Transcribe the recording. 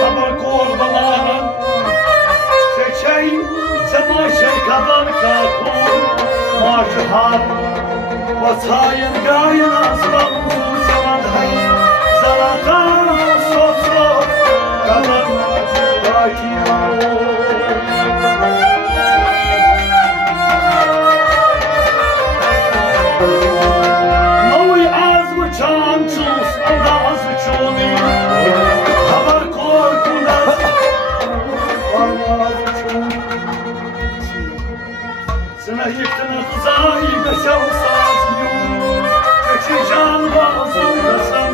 خبر قربان سچای چماشه کبان کاکون ماجهار وساین گاین اسباب زمان های زلاقان سوسو کبان داکیان نوی از و چند چوس انداز چونی خبر کن از آواز چون سنه یکتن غذایی بشه و سازیون چی جان بازم بسم